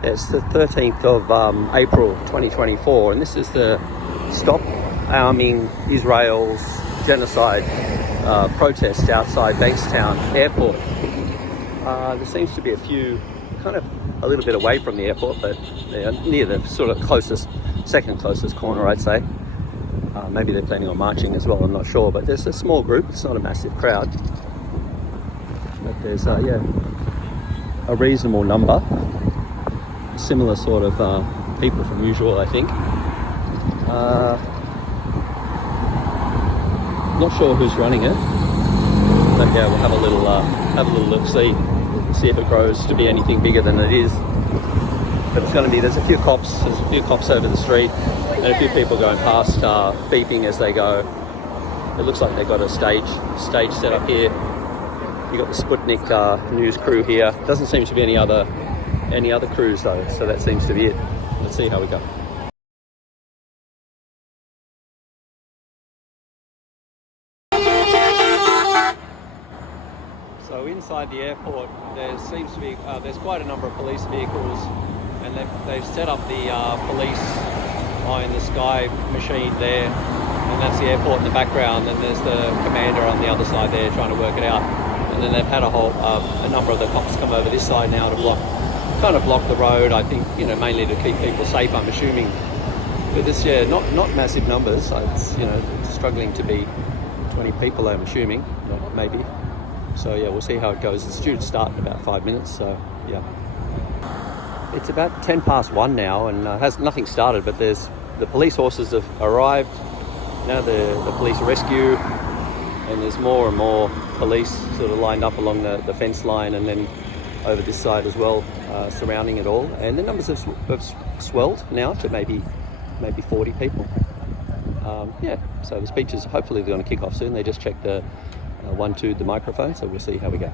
It's the 13th of April 2024, and this is the Stop Arming Israel's Genocide protest outside Bankstown Airport. There seems to be a few kind of a little bit away from the airport, but they're near the sort of closest, second closest corner, I'd say. Maybe they're planning on marching as well, I'm not sure, but there's a small group, it's not a massive crowd. But there's, a reasonable number. Similar sort of people from usual, I think. Not sure who's running it, but yeah, we'll have a little look, see if it grows to be anything bigger than it is. But it's going to be, there's a few cops over the street, and a few people going past, beeping as they go. It looks like they've got a stage set up here. You got the Sputnik news crew here. Doesn't seem to be any other crews though, so that seems to be it. Let's see how we go. So inside the airport, there seems to be there's quite a number of police vehicles, and they've set up the police eye in the sky machine there, and that's the airport in the background. And there's the commander on the other side there trying to work it out. And then they've had a number of the cops come over this side now to block the road. I think, mainly to keep people safe, I'm assuming. But this, not massive numbers. It's, it's struggling to be 20 people, I'm assuming, maybe. So yeah, we'll see how it goes. It's due to start in about 5 minutes, so yeah. It's about 1:10 now, and has nothing started, but the police horses have arrived. Now the police rescue, and there's more and more police sort of lined up along the fence line, and then over this side as well, surrounding it all. And the numbers have swelled now to maybe 40 people. So the speeches, hopefully they're going to kick off soon. They just checked the 1-2 the microphone, so we'll see how we go.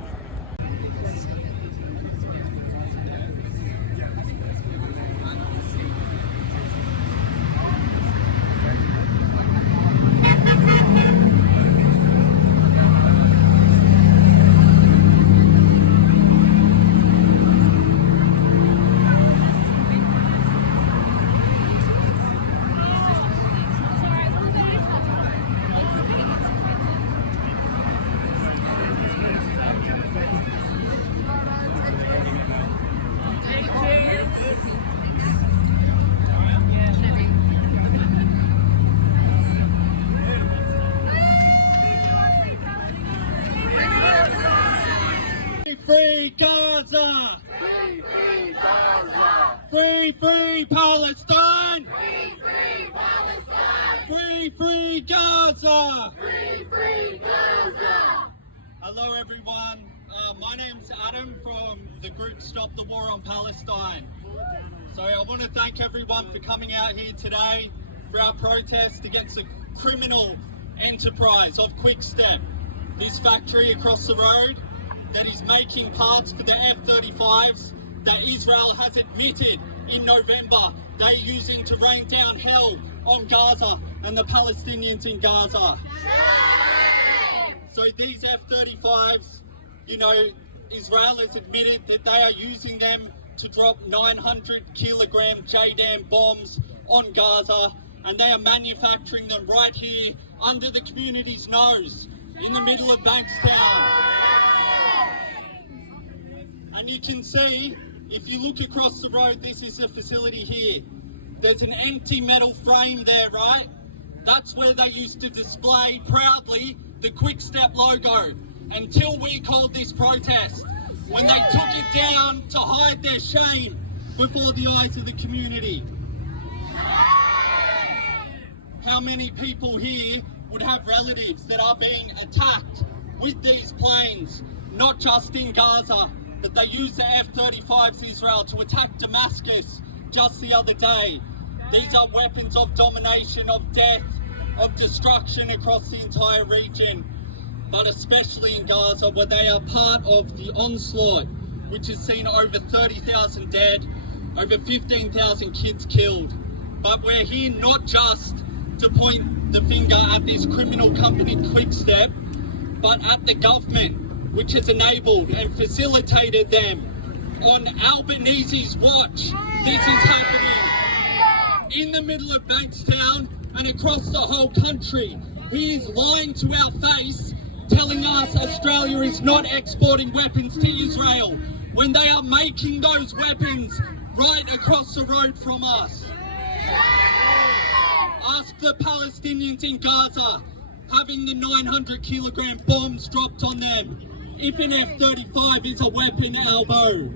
Free Gaza! Free, free Gaza! Free, free Palestine! Free, free Palestine! Free, free Gaza! Free, free Gaza! Hello everyone, my name's Adam from the group Stop the War on Palestine. So I want to thank everyone for coming out here today for our protest against the criminal enterprise of Quickstep, this factory across the road that is making parts for the F-35s that Israel has admitted in November they're using to rain down hell on Gaza and the Palestinians in Gaza. So these F-35s, Israel has admitted that they are using them to drop 900 kilogram JDAM bombs on Gaza, and they are manufacturing them right here under the community's nose in the middle of Bankstown. And you can see, if you look across the road, this is the facility here. There's an empty metal frame there, right? That's where they used to display proudly the Quickstep logo until we called this protest, when they took it down to hide their shame before the eyes of the community. How many people here would have relatives that are being attacked with these planes, not just in Gaza, but they used the F-35s Israel to attack Damascus just the other day. These are weapons of domination, of death, of destruction across the entire region, but especially in Gaza, where they are part of the onslaught, which has seen over 30,000 dead, over 15,000 kids killed. But we're here not just to point the finger at this criminal company Quickstep, but at the government, which has enabled and facilitated them on Albanese's watch, this is happening in the middle of Bankstown and across the whole country. He is lying to our face, telling us Australia is not exporting weapons to Israel when they are making those weapons right across the road from us. Ask the Palestinians in Gaza having the 900-kilogram bombs dropped on them if an F-35 is a weapon, Albo.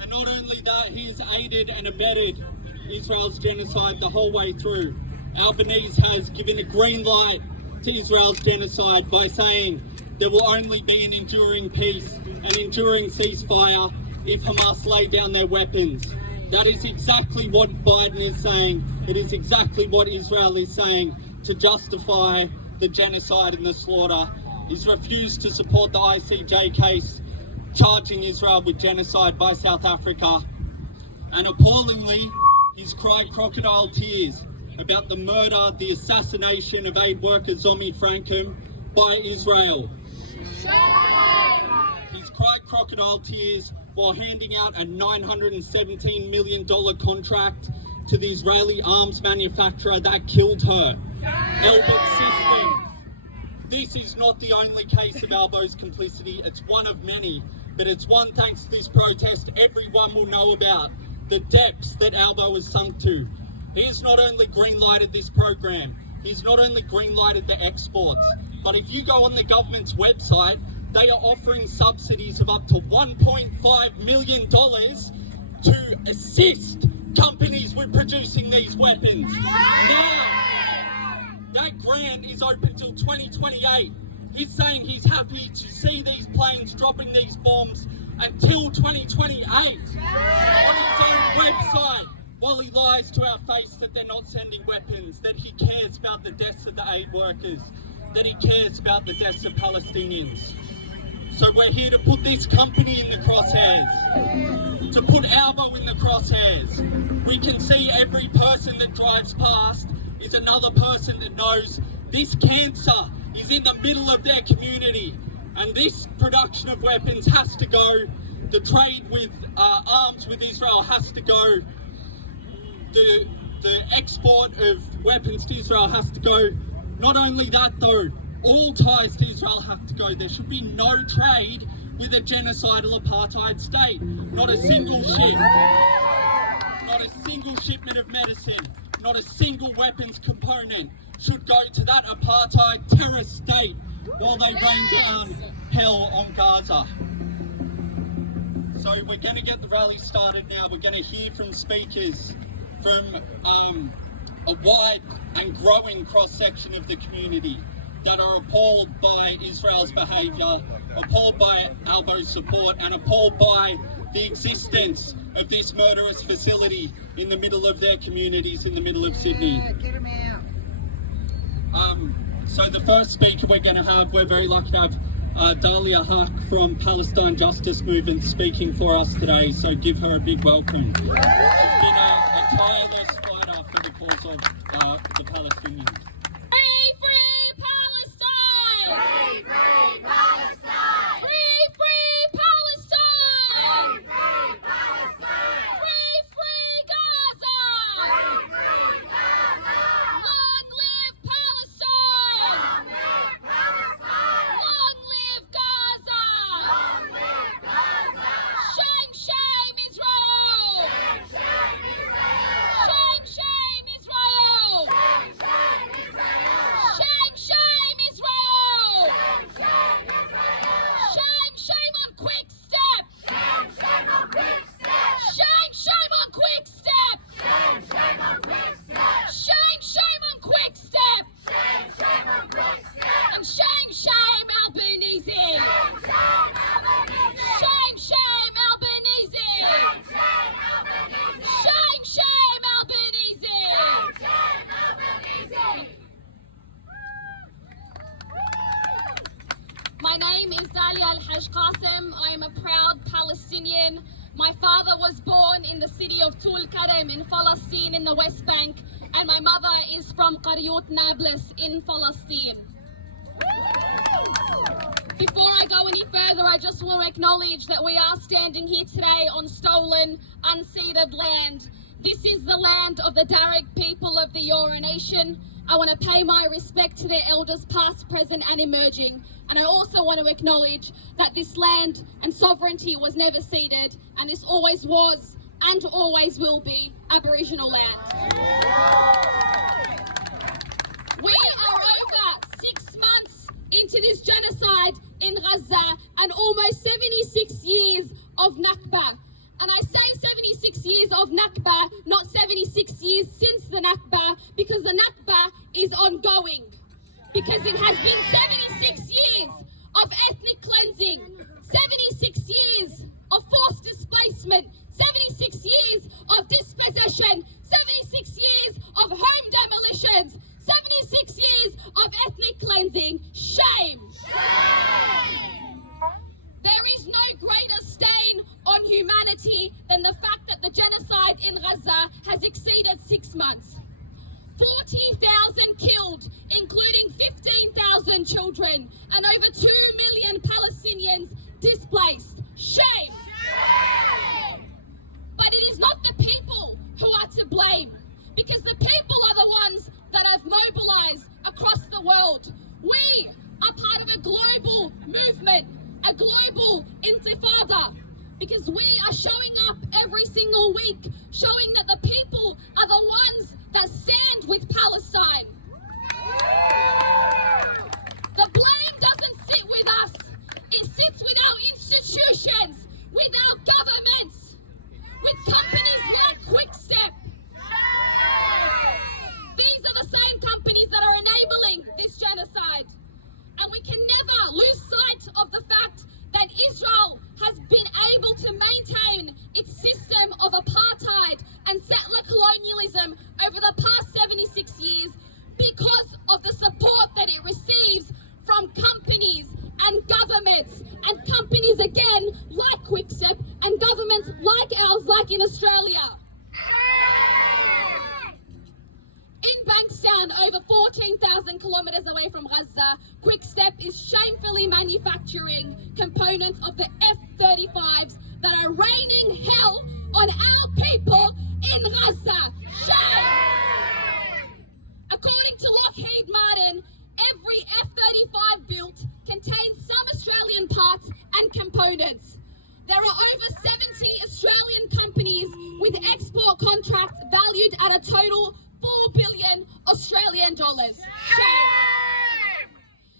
And not only that, he has aided and abetted Israel's genocide the whole way through. Albanese has given a green light to Israel's genocide by saying there will only be an enduring peace, an enduring ceasefire if Hamas lay down their weapons. That is exactly what Biden is saying. It is exactly what Israel is saying to justify the genocide and the slaughter. He's refused to support the ICJ case charging Israel with genocide by South Africa. And appallingly, he's cried crocodile tears about the murder, the assassination of aid worker Zomi Frankum by Israel. He's cried crocodile tears while handing out a $917 million contract to the Israeli arms manufacturer that killed her, Elbit Systems. This is not the only case of Albo's complicity. It's one of many, but it's one thanks to this protest everyone will know about, the depths that Albo has sunk to. He has not only green-lighted this program, he's not only green-lighted the exports, but if you go on the government's website, they are offering subsidies of up to $1.5 million to assist companies with producing these weapons. Now, that grant is open till 2028. He's saying he's happy to see these planes dropping these bombs until 2028 on his own website, while he lies to our face that they're not sending weapons, that he cares about the deaths of the aid workers, that he cares about the deaths of Palestinians. So we're here to put this company in the crosshairs, to put Albo in the crosshairs. We can see every person that drives past is another person that knows this cancer is in the middle of their community, and this production of weapons has to go. The trade with arms with Israel has to go. The export of weapons to Israel has to go. Not only that though, all ties to Israel have to go. There should be no trade with a genocidal apartheid state. Not a single ship, not a single shipment of medicine, not a single weapons component should go to that apartheid terrorist state while they rain down hell on Gaza. So we're going to get the rally started now. We're going to hear from speakers from a wide and growing cross-section of the community that are appalled by Israel's behaviour, appalled by Albo's support, and appalled by the existence of this murderous facility in the middle of their communities, in the middle of Sydney. Get him out. So the first speaker we're going to have, we're very lucky to have Dalia from Palestine Justice Movement speaking for us today, so give her a big welcome. She's been a tireless fighter for the cause of the Palestinians. Free, free Palestine! Free, free Palestine! Free, free Palestine! Free, free Palestine! Free, free Gaza! Free, free Gaza! Long live Palestine! Long live Palestine! Long live Gaza! Long live Gaza! Shame, shame Israel! Shame, shame Israel! Shame, shame Israel! Shame, shame Israel! Shame, shame Israel! Shame, shame Israel! Shame, shame on Quickstep! Shame, shame on Quickstep! Shame, shame on Quickstep! Shame, shame on Quickstep! Shame, shame on Quickstep! Shame, shame on Quickstep! And shame, shame Albanese! Shame, shame Albanese! Shame, shame Albanese! Shame, shame Albanese! Shame, shame Albanese! Shame, shame Albanese! My name is Dalia Qasem. I am a proud Palestinian. My father was born in the city of Tulkarem in Palestine in the West Bank, and my mother is from Qaryut Nablus in Palestine. Before I go any further, I just want to acknowledge that we are standing here today on stolen, unceded land. This is the land of the Darug people of the Eora Nation. I want to pay my respect to their elders past, present and emerging. And I also want to acknowledge that this land and sovereignty was never ceded, and this always was and always will be Aboriginal land. We are over 6 months into this genocide in Gaza and almost 76 years of Nakba. And I say 76 years of Nakba, not 76 years since the Nakba, because the Nakba is ongoing. Because it has been 76 years of ethnic cleansing, 76 years of forced displacement, 76 years of dispossession, 76 years of home demolitions, 76 years of ethnic cleansing. Shame! Shame! There is no greater stain on humanity than the fact that the genocide in Gaza has exceeded 6 months. 40,000 killed, including 15,000 children, and over 2 million Palestinians displaced. Shame! Shame! But it is not the people who are to blame, because the people are the ones that have mobilized across the world. We are part of a global movement, a global intifada, because we are showing up every single week, showing that the people are the ones that stand with Palestine. The blame doesn't sit with us, it sits with our institutions, with our governments, with companies like Quickstep. These are the same companies that are enabling this genocide. And we can never lose sight of the fact that Israel has been able to maintain its system of apartheid and settler colonialism over the past 76 years because of the support that it receives from companies and governments, and companies again like Quickstep and governments like ours, like in Australia. In Bankstown, over 14,000 kilometres away from Gaza, Quickstep is shamefully manufacturing components of the F-35s that are raining hell on our people in Gaza. Shame! According to Lockheed Martin, every F-35 built contains some Australian parts and components. There are over 70 Australian companies with export contracts valued at a total 4 billion Australian dollars. Shame!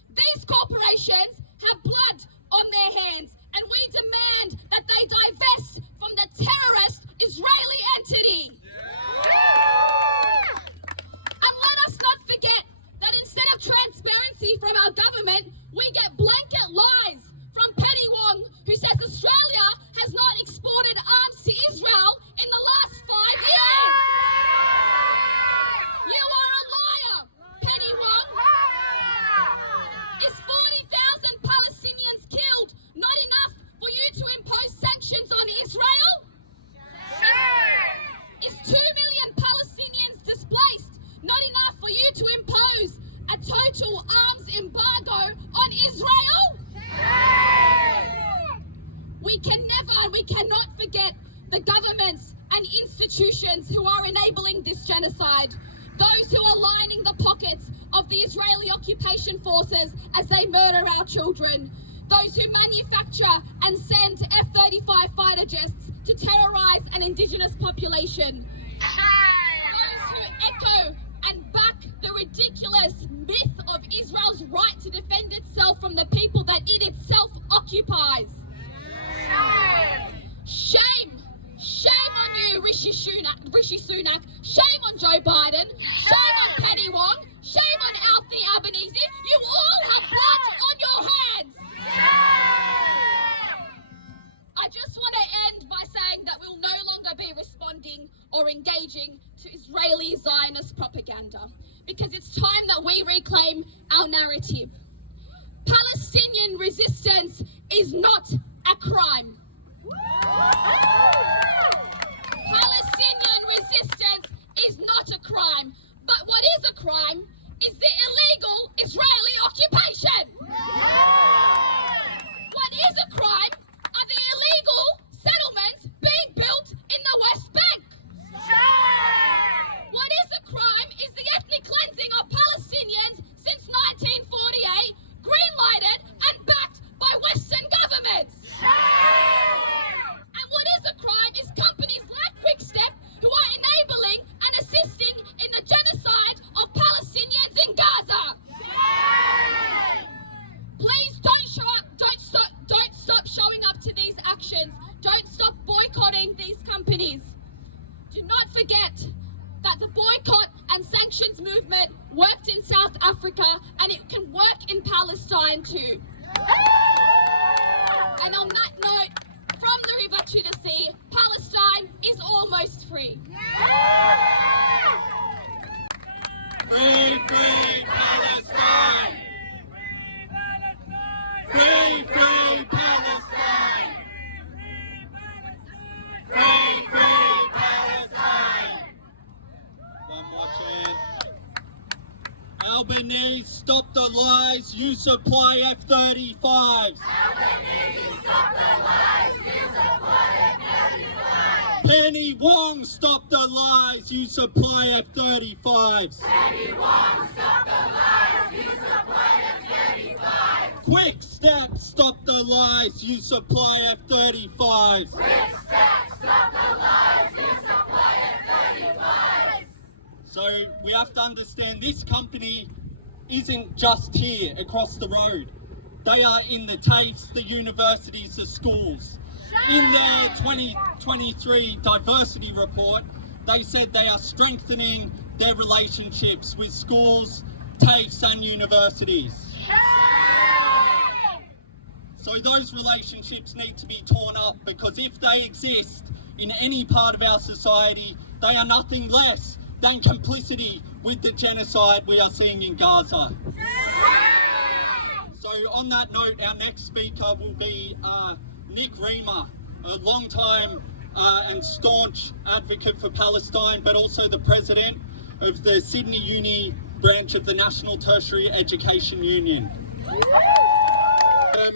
These corporations have blood on their hands, and we demand that they divest from the terrorist Israeli entity. And let us not forget that instead of transparency from our government, we get blanket lies from Penny Wong, who says Australia has not exported arms to Israel in the last 5 years. You are a liar, Penny Wong. Is 40,000 Palestinians killed not enough for you to impose sanctions on Israel? Is 2 million Palestinians displaced not enough for you to impose a total arms embargo on Israel? We cannot forget the governments and institutions who are enabling this genocide. Those who are lining the pockets of the Israeli occupation forces as they murder our children. Those who manufacture and send F-35 fighter jets to terrorise an indigenous population. Those who echo and back the ridiculous myth of Israel's right to defend itself from the people that it itself occupies. Shame! Shame on you, Rishi Sunak. Shame on Joe Biden. Shame on Penny Wong. Shame on Alfie Albanese. You all have blood on your hands. I just want to end by saying that we'll no longer be responding or engaging to Israeli Zionist propaganda, because it's time that we reclaim our narrative. Palestinian resistance is not a crime. Palestinian resistance is not a crime, but what is a crime is the illegal Israeli occupation. Don't stop boycotting these companies. Do not forget that the boycott and sanctions movement worked in South Africa and it can work in Palestine too. And on that note, from the river to the sea, Palestine is almost free. Free, free Palestine! Free, free Palestine! Free, free Palestine! One more chant. Albanese, stop the lies, you supply F-35s. Albanese, stop the lies, you supply F-35s. Penny Wong, stop the lies, you supply F-35s. Penny Wong, stop the lies, you supply F-35s. Quickstep, stop the lies, you supply F-35s. Quickstep, stop the lies, you supply F-35s. So we have to understand this company isn't just here across the road. They are in the TAFEs, the universities, the schools. In their 2023 diversity report, they said they are strengthening their relationships with schools, TAFEs and universities. So those relationships need to be torn up, because if they exist in any part of our society, they are nothing less than complicity with the genocide we are seeing in Gaza. So on that note, our next speaker will be Riemer, a long-time and staunch advocate for Palestine, but also the president of the Sydney Uni branch of the National Tertiary Education Union.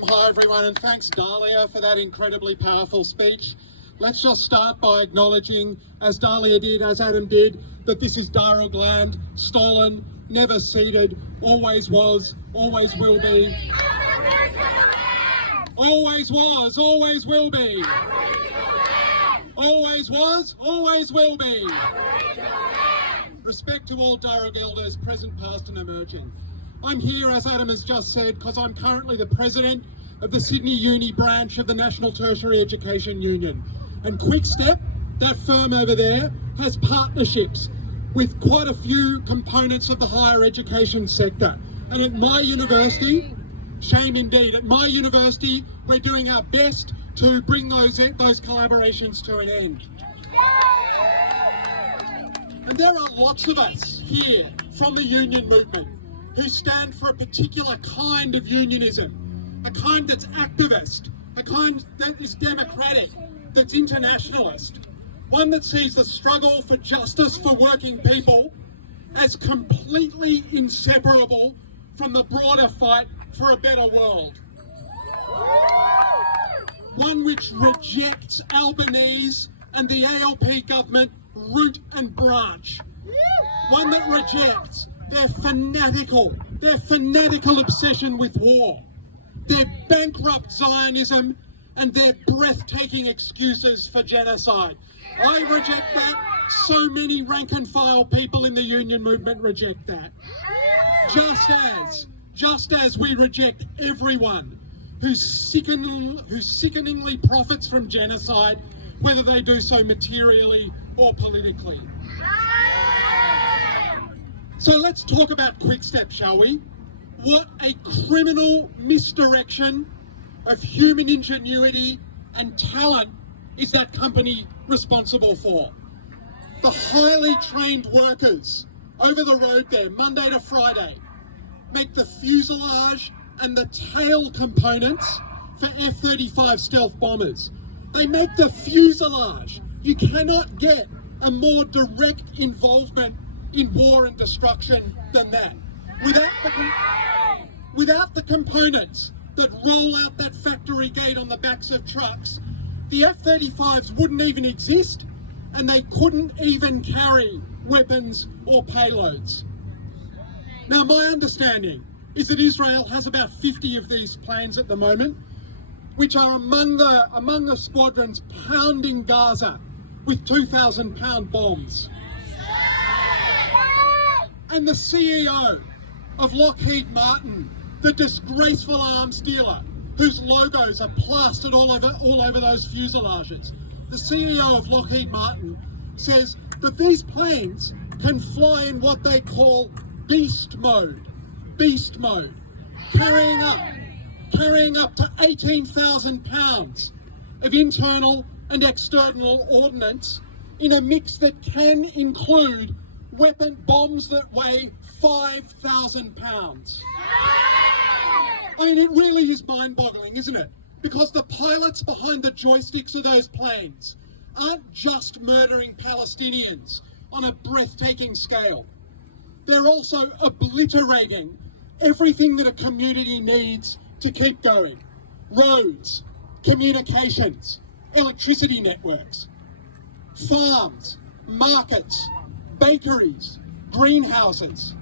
Hi everyone, and thanks Dalia for that incredibly powerful speech. Let's just start by acknowledging, as Dalia did, as Adam did, that this is Darug land, stolen, never ceded, always was, always will be. Always was, always will be. Always was, always will be. Respect to all Darug elders, present, past and emerging. I'm here, as Adam has just said, because I'm currently the president of the Sydney Uni branch of the National Tertiary Education Union. And Quickstep, that firm over there, has partnerships with quite a few components of the higher education sector. And at my university, shame indeed, at my university, we're doing our best to bring those collaborations to an end. And there are lots of us here from the union movement who stand for a particular kind of unionism, a kind that's activist, a kind that is democratic, that's internationalist, one that sees the struggle for justice for working people as completely inseparable from the broader fight for a better world. One which rejects Albanese and the ALP government root and branch. One that rejects their fanatical obsession with war, their bankrupt Zionism and their breathtaking excuses for genocide. I reject that. So many rank and file people in the union movement reject that. Just as we reject everyone who sickeningly profits from genocide, whether they do so materially or politically. So let's talk about Quickstep, shall we? What a criminal misdirection of human ingenuity and talent is that company responsible for. The highly trained workers over the road there, Monday to Friday, make the fuselage and the tail components for F-35 stealth bombers. They make the fuselage. You cannot get a more direct involvement in war and destruction than that. Without the components that roll out that factory gate on the backs of trucks, the F-35s wouldn't even exist, and they couldn't even carry weapons or payloads. Now, my understanding is that Israel has about 50 of these planes at the moment, which are among the squadrons pounding Gaza with 2,000-pound bombs. And the CEO of Lockheed Martin, the disgraceful arms dealer, whose logos are plastered all over those fuselages. The CEO of Lockheed Martin says that these planes can fly in what they call beast mode, carrying up to 18,000 pounds of internal and external ordnance in a mix that can include weapon bombs that weigh 5,000 pounds. I mean, it really is mind-boggling, isn't it? Because the pilots behind the joysticks of those planes aren't just murdering Palestinians on a breathtaking scale. They're also obliterating everything that a community needs to keep going. Roads, communications, electricity networks, farms, markets, bakeries, greenhouses,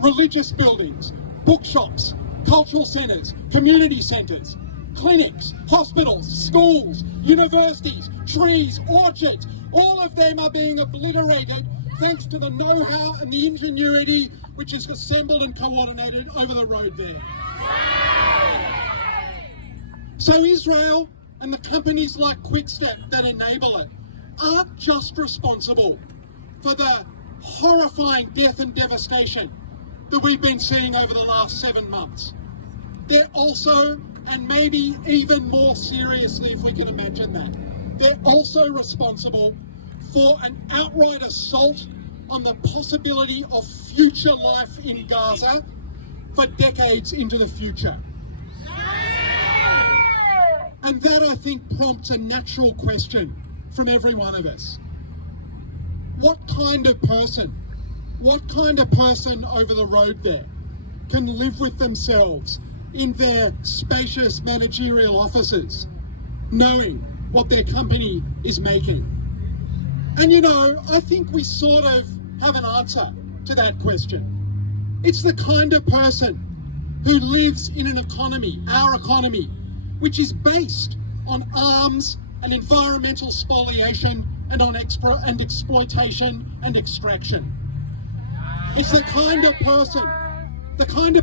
religious buildings, bookshops, cultural centres, community centres, clinics, hospitals, schools, universities, trees, orchards, all of them are being obliterated thanks to the know-how and the ingenuity which is assembled and coordinated over the road there. So Israel and the companies like Quickstep that enable it aren't just responsible for the horrifying death and devastation that we've been seeing over the last 7 months. They're also, and maybe even more seriously if we can imagine that, they're also responsible for an outright assault on the possibility of future life in Gaza for decades into the future. And that, I think, prompts a natural question from every one of us. What kind of person over the road there can live with themselves in their spacious managerial offices, knowing what their company is making? And you know, I think we sort of have an answer to that question. It's the kind of person who lives in an economy, our economy, which is based on arms and environmental spoliation and on exploitation and extraction. It's the kind of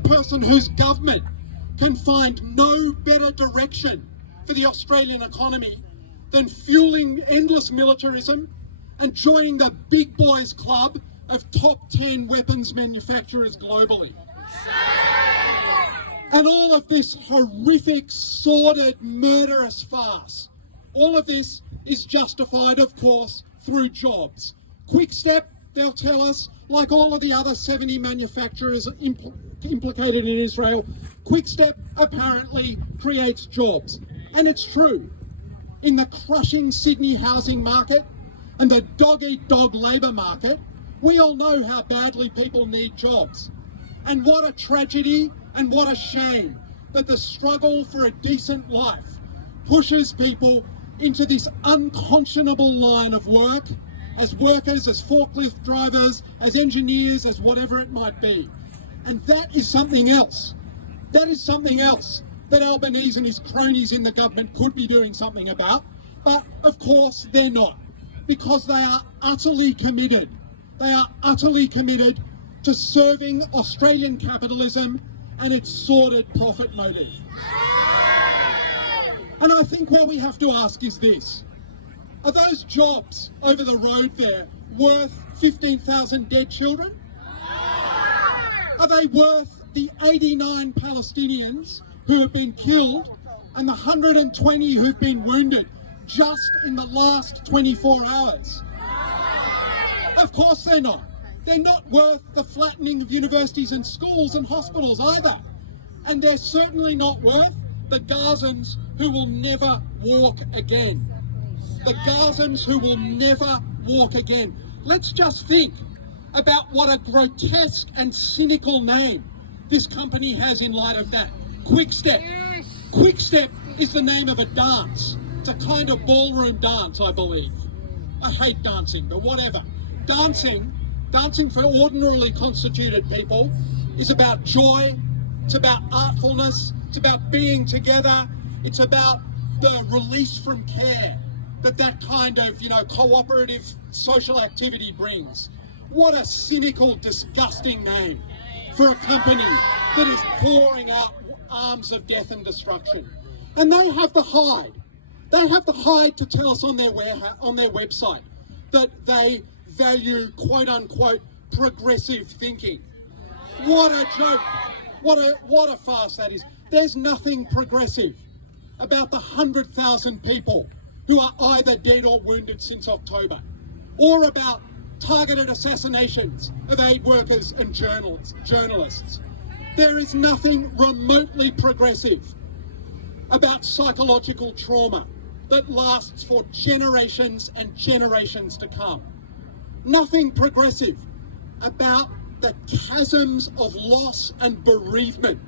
person whose government can find no better direction for the Australian economy than fueling endless militarism and joining the big boys club of top 10 weapons manufacturers globally. And all of this horrific, sordid, murderous farce, all of this is justified, of course, through jobs. Quickstep, they'll tell us, like all of the other 70 manufacturers implicated in Israel, Quickstep apparently creates jobs. And it's true. In the crushing Sydney housing market and the dog-eat-dog labour market, we all know how badly people need jobs. And what a tragedy and what a shame that the struggle for a decent life pushes people into this unconscionable line of work, as workers, as forklift drivers, as engineers, as whatever it might be. And that is something else. That is something else that Albanese and his cronies in the government could be doing something about. But of course they're not, because they are utterly committed. They are utterly committed to serving Australian capitalism and its sordid profit motive. And I think what we have to ask is this: are those jobs over the road there worth 15,000 dead children? Are they worth the 89 Palestinians who have been killed and the 120 who've been wounded just in the last 24 hours? Of course they're not. They're not worth the flattening of universities and schools and hospitals either. And they're certainly not worth the Gazans who will never walk again. The Gazans who will never walk again. Let's just think about what a grotesque and cynical name this company has in light of that. Quickstep. Quickstep is the name of a dance. It's a kind of ballroom dance, I believe. I hate dancing, but whatever. Dancing for ordinarily constituted people is about joy, it's about artfulness, it's about being together, it's about the release from care that kind of, cooperative social activity brings. What a cynical, disgusting name for a company that is pouring out arms of death and destruction. And they have the hide. They have the hide to tell us on their website that they value, quote unquote, progressive thinking. What a joke. What a farce that is. There's nothing progressive about the 100,000 people who are either dead or wounded since October, or about targeted assassinations of aid workers and journalists. There is nothing remotely progressive about psychological trauma that lasts for generations and generations to come. Nothing progressive about the chasms of loss and bereavement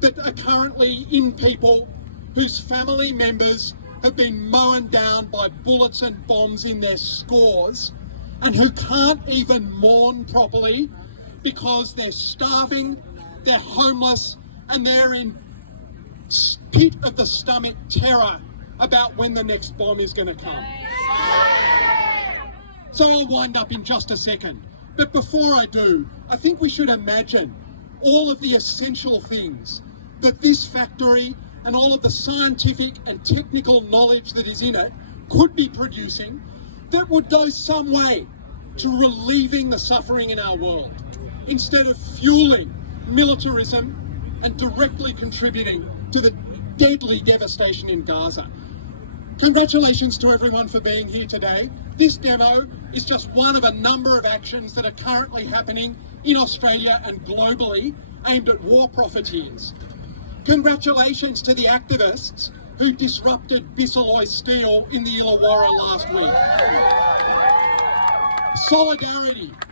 that are currently in people whose family members have been mown down by bullets and bombs in their scores, and who can't even mourn properly because they're starving, they're homeless, and they're in pit of the stomach terror about when the next bomb is going to come. So I'll wind up in just a second. But before I do, I think we should imagine all of the essential things that this factory and all of the scientific and technical knowledge that is in it could be producing that would go some way to relieving the suffering in our world, instead of fueling militarism and directly contributing to the deadly devastation in Gaza. Congratulations to everyone for being here today. This demo is just one of a number of actions that are currently happening in Australia and globally aimed at war profiteers. Congratulations to the activists who disrupted Bisalloy Steel in the Illawarra last week.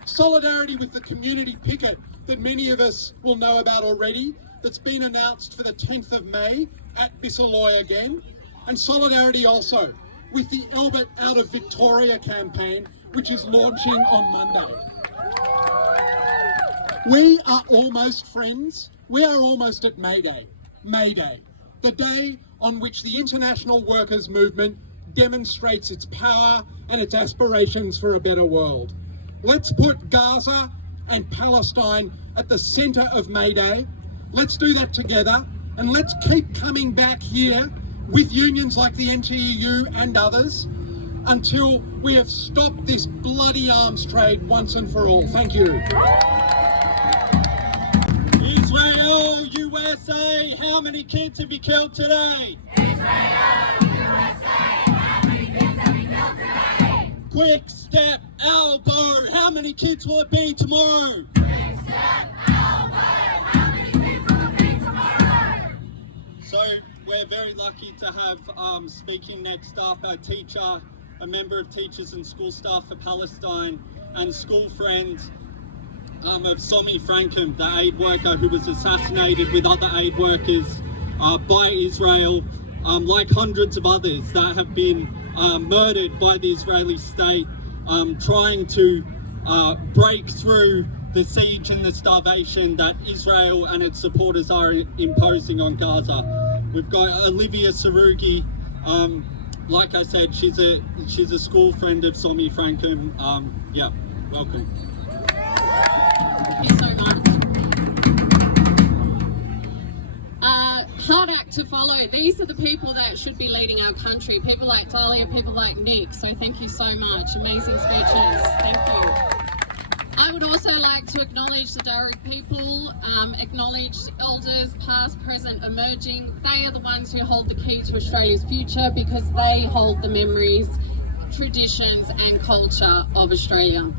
Solidarity with the community picket that many of us will know about already, that's been announced for the 10th of May at Bisalloy again. And solidarity also with the Albert Out of Victoria campaign, which is launching on Monday. We are almost friends. We are almost at May Day. May Day, the day on which the international workers' movement demonstrates its power and its aspirations for a better world. Let's put Gaza and Palestine at the centre of May Day. Let's do that together, and let's keep coming back here with unions like the NTEU and others until we have stopped this bloody arms trade once and for all. Thank you. Israel, USA, how many kids have you killed today? Israel, USA, how many kids have you killed today? Quickstep, Adelpour, how many kids will it be tomorrow? Quickstep, Adelpour, how many kids will it be tomorrow? So we're very lucky to have speaking next up our teacher, a member of Teachers and School Staff for Palestine, and school friend of Somi Frankham, the aid worker who was assassinated with other aid workers by Israel, like hundreds of others that have been murdered by the Israeli state, trying to break through the siege and the starvation that Israel and its supporters are imposing on Gaza. We've got Olivia Serougi. Like I said, she's a school friend of Somi Frankham. Yeah, welcome. Thank you so much. Hard act to follow. These are the people that should be leading our country. People like Dalia, people like Nick. So thank you so much. Amazing speeches. Thank you. I would also like to acknowledge the Dawi people, acknowledge elders, past, present, emerging. They are the ones who hold the key to Australia's future because they hold the memories, traditions and culture of Australia.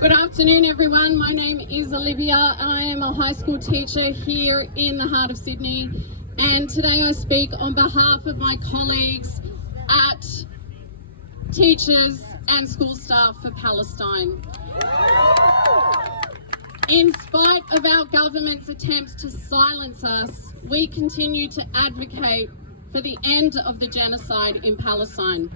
Good afternoon everyone, my name is Olivia. I am a high school teacher here in the heart of Sydney, and today I speak on behalf of my colleagues at Teachers and School Staff for Palestine. In spite of our government's attempts to silence us, we continue to advocate for the end of the genocide in Palestine.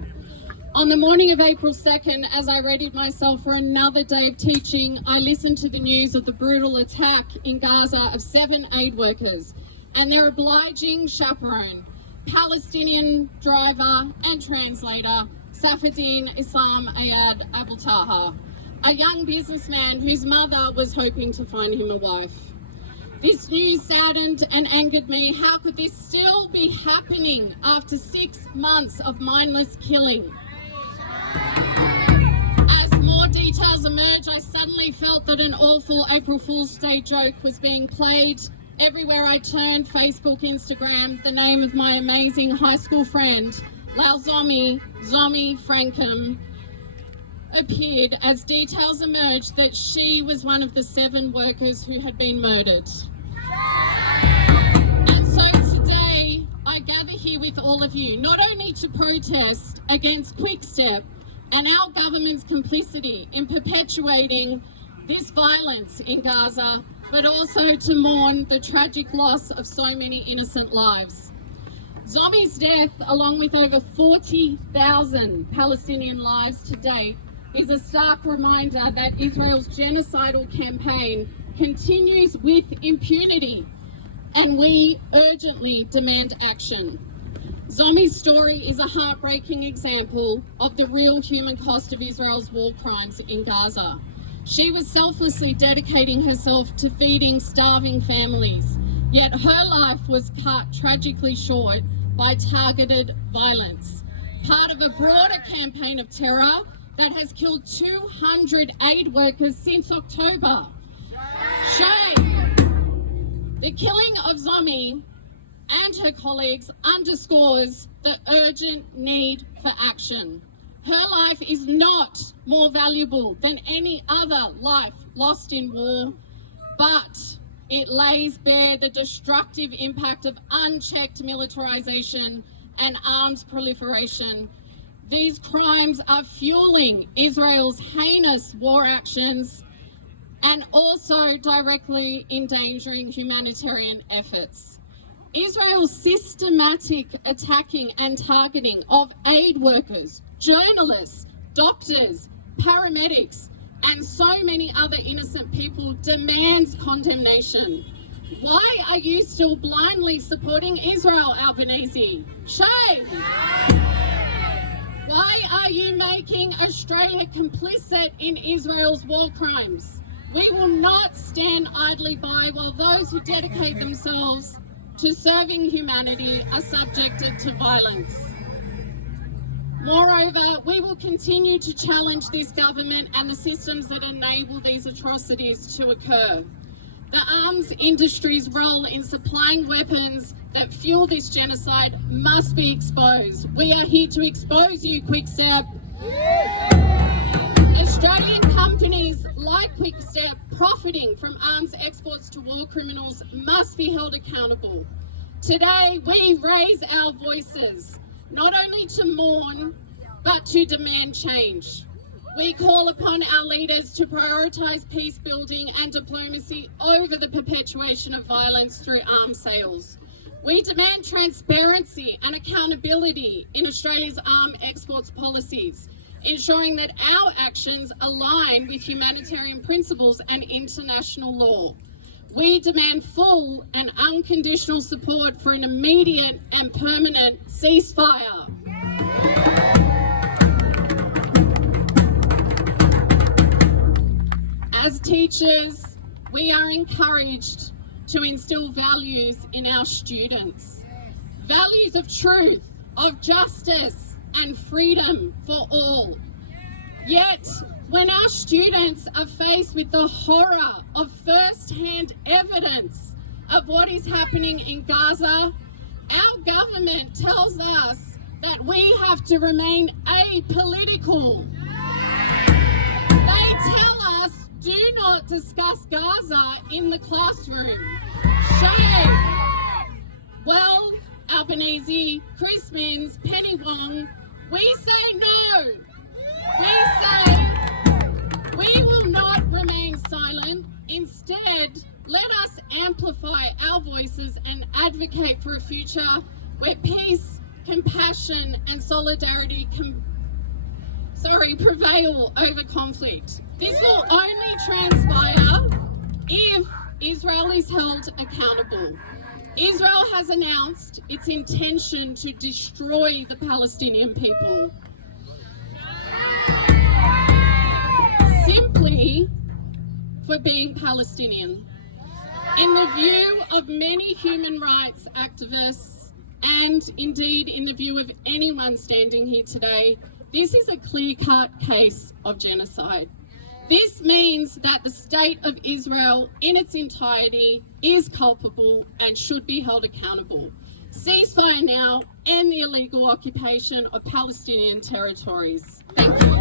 On the morning of April 2nd, as I readied myself for another day of teaching, I listened to the news of the brutal attack in Gaza of 7 aid workers and their obliging chaperone, Palestinian driver and translator, Safadin Issam Ayad Abultaha, a young businessman whose mother was hoping to find him a wife. This news saddened and angered me. How could this still be happening after 6 months of mindless killing? As more details emerged, I suddenly felt that an awful April Fool's Day joke was being played. Everywhere I turned, Facebook, Instagram, the name of my amazing high school friend, Lal Zomi Frankham, appeared as details emerged that she was one of the 7 workers who had been murdered. And so today, I gather here with all of you, not only to protest against Quickstep and our government's complicity in perpetuating this violence in Gaza, but also to mourn the tragic loss of so many innocent lives. Zomi's death, along with over 40,000 Palestinian lives to date, is a stark reminder that Israel's genocidal campaign continues with impunity, and we urgently demand action. Zomi's story is a heartbreaking example of the real human cost of Israel's war crimes in Gaza. She was selflessly dedicating herself to feeding starving families, yet her life was cut tragically short by targeted violence, part of a broader campaign of terror that has killed 200 aid workers since October. Shame! The killing of Zomi and her colleagues underscores the urgent need for action. Her life is not more valuable than any other life lost in war, but it lays bare the destructive impact of unchecked militarization and arms proliferation. These crimes are fueling Israel's heinous war actions and also directly endangering humanitarian efforts. Israel's systematic attacking and targeting of aid workers, journalists, doctors, paramedics, and so many other innocent people demands condemnation. Why are you still blindly supporting Israel, Albanese? Shame! Why are you making Australia complicit in Israel's war crimes? We will not stand idly by while those who dedicate themselves to serving humanity are subjected to violence. Moreover, we will continue to challenge this government and the systems that enable these atrocities to occur. The arms industry's role in supplying weapons that fuel this genocide must be exposed. We are here to expose you, Quickstep. Australian companies like Quickstep profiting from arms exports to war criminals must be held accountable. Today, we raise our voices, not only to mourn, but to demand change. We call upon our leaders to prioritise peace building and diplomacy over the perpetuation of violence through arms sales. We demand transparency and accountability in Australia's arms exports policies, ensuring that our actions align with humanitarian principles and international law. We demand full and unconditional support for an immediate and permanent ceasefire. As teachers, we are encouraged to instill values in our students. Values of truth, of justice and freedom for all. Yet, when our students are faced with the horror of first-hand evidence of what is happening in Gaza, our government tells us that we have to remain apolitical. They tell us, do not discuss Gaza in the classroom. Shame. Well, Albanese, Chris Minns, Penny Wong, we say no. We say we will not remain silent. Instead, let us amplify our voices and advocate for a future where peace, compassion and solidarity prevail over conflict. This will only transpire if Israel is held accountable. Israel has announced its intention to destroy the Palestinian people. Simply for being Palestinian. In the view of many human rights activists, and indeed in the view of anyone standing here today, this is a clear-cut case of genocide. This means that the state of Israel in its entirety is culpable and should be held accountable. Ceasefire now, end the illegal occupation of Palestinian territories. Thank you.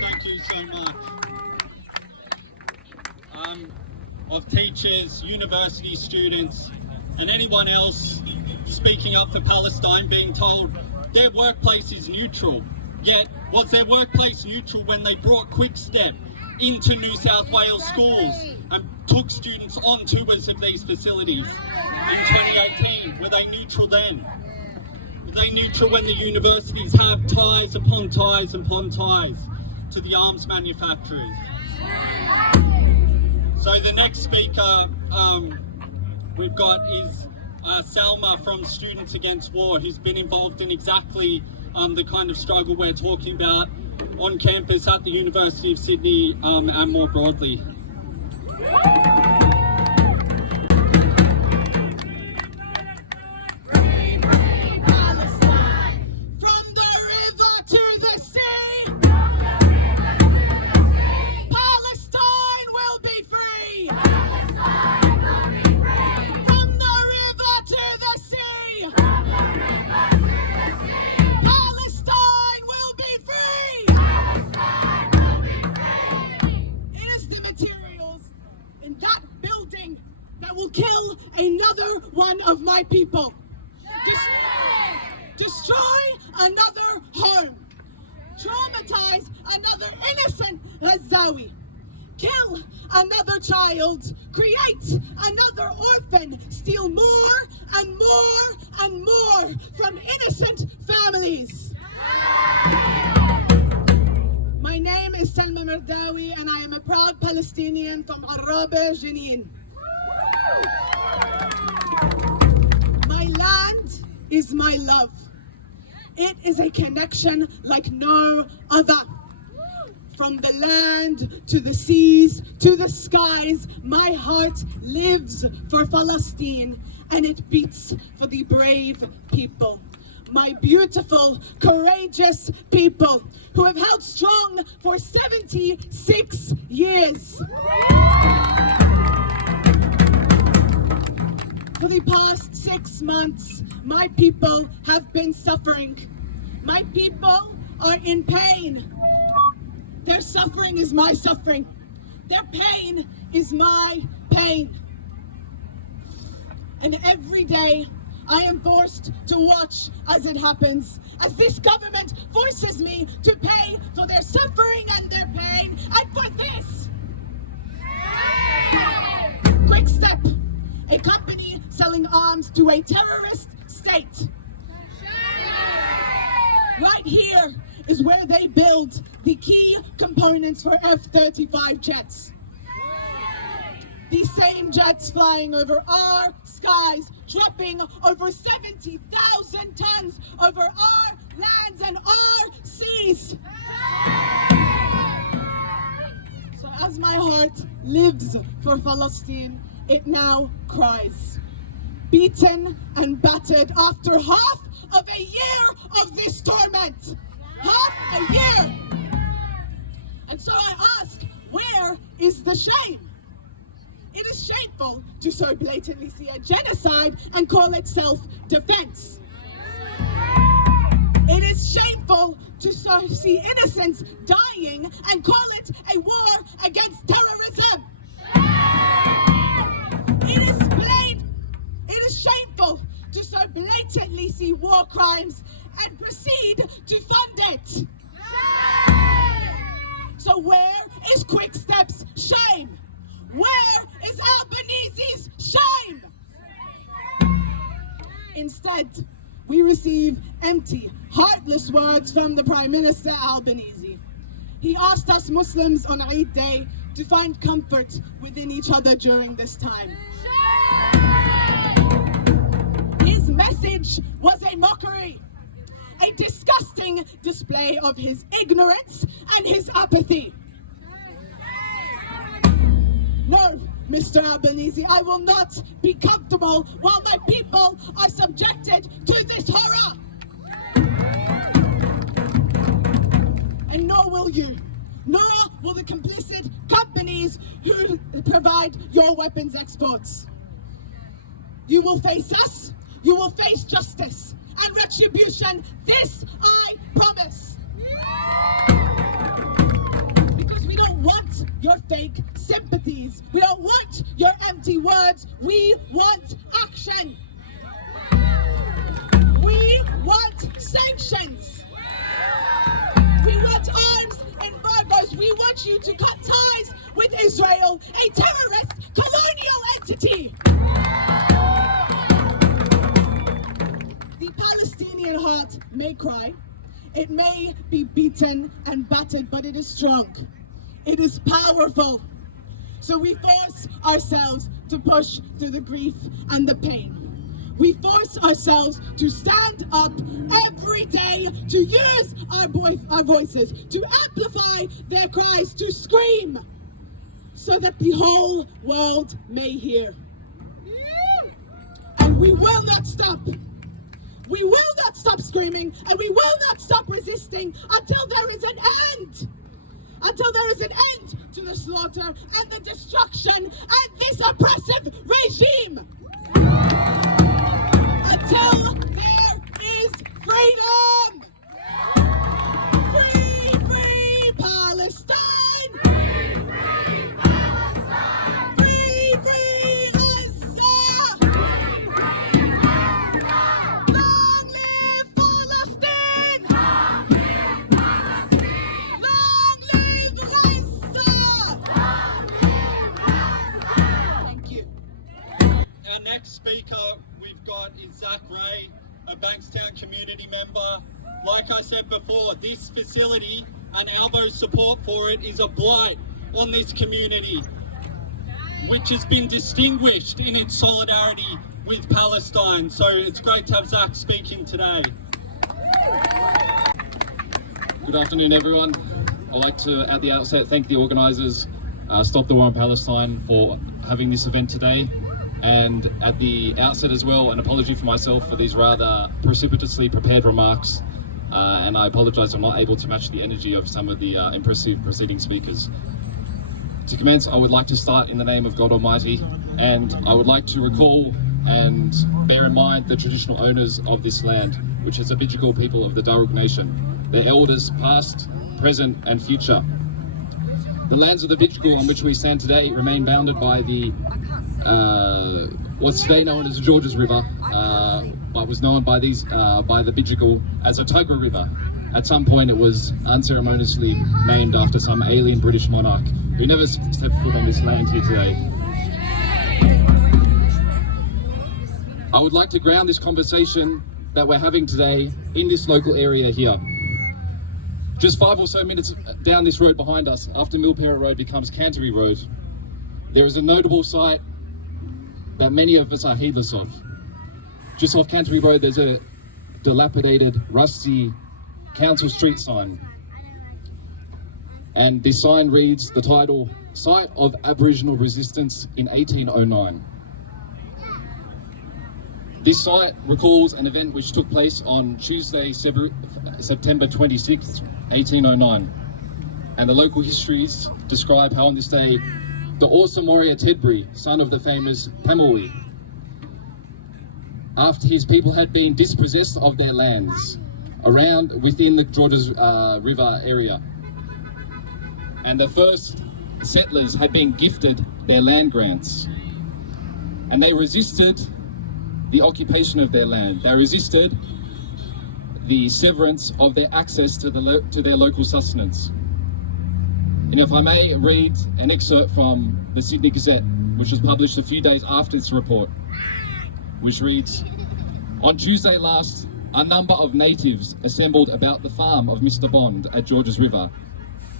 Thank you so much. Of teachers, university students, and anyone else speaking up for Palestine being told their workplace is neutral. Yet, was their workplace neutral when they brought Quickstep into New South Wales schools and took students on tours of these facilities in 2018? Were they neutral then? Were they neutral when the universities have ties upon ties upon ties to the arms manufacturers? So the next speaker we've got is Salma from Students Against War, who's been involved in exactly the kind of struggle we're talking about on campus at the University of Sydney and more broadly. Kill another one of my people. Destroy another home. Traumatize another innocent Gazawi. Kill another child. Create another orphan. Steal more and more and more from innocent families. My name is Salma Dawi and I am a proud Palestinian from Araba, Jenin. My land is my love. It is a connection like no other. From the land to the seas to the skies, my heart lives for Palestine and it beats for the brave people. My beautiful, courageous people who have held strong for 76 years. For the past 6 months, my people have been suffering. My people are in pain. Their suffering is my suffering. Their pain is my pain. And every day, I am forced to watch as it happens, as this government forces me to pay for their suffering and their pain, and for this. Quickstep, a company selling arms to a terrorist state. Right here is where they build the key components for F-35 jets. These same jets flying over our skies, dropping over 70,000 tons over our lands and our seas. So as my heart lives for Palestine, it now cries. Beaten and battered after half of a year of this torment. Half a year. And so I ask, where is the shame? It is shameful to so blatantly see a genocide and call it self-defense. It is shameful to so see innocents dying and call it a war against terrorism. It is shameful to so blatantly see war crimes and proceed to fund it. So where is Quickstep's shame? Where is Albanese's shame? Instead, we receive empty, heartless words from the Prime Minister Albanese. He asked us Muslims on Eid Day to find comfort within each other during this time. His message was a mockery, a disgusting display of his ignorance and his apathy. No, Mr. Albanese, I will not be comfortable while my people are subjected to this horror. And nor will you. Nor will the complicit companies who provide your weapons exports. You will face us, you will face justice and retribution. This I promise. Because we don't want your fake sympathies. We don't want your empty words. We want action. We want sanctions. We want arms embargoes. We want you to cut ties with Israel, a terrorist colonial entity. The Palestinian heart may cry. It may be beaten and battered, but it is strong. It is powerful. So we force ourselves to push through the grief and the pain. We force ourselves to stand up every day, to use our voices, to amplify their cries, to scream, so that the whole world may hear. And we will not stop. We will not stop screaming, and we will not stop resisting until there is an end. Until there is an end to the slaughter and the destruction and this oppressive regime. Until there is freedom! Free, free Palestine! Free, free Gaza! Long live Palestine! Long live Gaza! Thank you. Our next speaker we've got is Zach Ray, a Bankstown community member. Like I said before, this facility and Albo's support for it is a blight on this community, which has been distinguished in its solidarity with Palestine. So it's great to have Zach speaking today. Good afternoon, everyone. I'd like to, at the outset, thank the organisers, Stop the War in Palestine, for having this event today. And at the outset as well, an apology for myself for these rather precipitously prepared remarks. And I apologise I'm not able to match the energy of some of the impressive preceding speakers. To commence, I would like to start in the name of God Almighty, and I would like to recall and bear in mind the traditional owners of this land, which is the Bidjigal people of the Darug Nation, their elders past, present and future. The lands of the Bidjigal on which we stand today remain bounded by the what's today known as the Georges River, but was known by the Bidjigal as a Tugra River. At some point it was unceremoniously named after some alien British monarch who never stepped foot on this land here today. I would like to ground this conversation that we're having today in this local area here. Just 5 or so minutes down this road behind us, after Milpera Road becomes Canterbury Road, there is a notable site that many of us are heedless of. Just off Canterbury Road, there's a dilapidated, rusty council street sign. And this sign reads the title, Site of Aboriginal Resistance in 1809. This site recalls an event which took place on Tuesday, September 26th, 1809. And the local histories describe how on this day, the awesome warrior Tedbury, son of the famous Pamawi, after his people had been dispossessed of their lands around within the Georges River area, and the first settlers had been gifted their land grants, and they resisted the occupation of their land. They resisted the severance of their access to their local sustenance. And if I may read an excerpt from the Sydney Gazette, which was published a few days after this report, which reads, on Tuesday last, a number of natives assembled about the farm of Mr. Bond at Georges River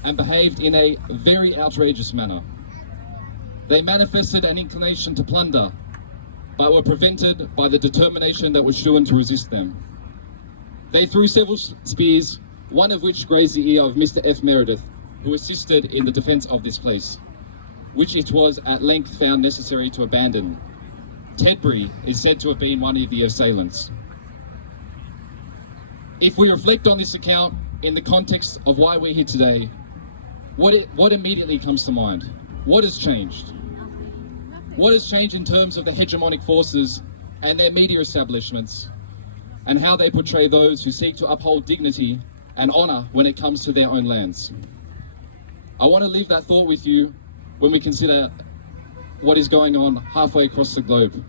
and behaved in a very outrageous manner. They manifested an inclination to plunder, but were prevented by the determination that was shown to resist them. They threw several spears, one of which grazed the ear of Mr. F. Meredith, who assisted in the defence of this place. which it was at length found necessary to abandon. Tertiary is said to have been one of the assailants. If we reflect on this account in the context of why we're here today, what immediately comes to mind? What has changed? What has changed in terms of the hegemonic forces and their media establishments, and how they portray those who seek to uphold dignity and honour when it comes to their own lands? I want to leave that thought with you when we consider what is going on halfway across the globe.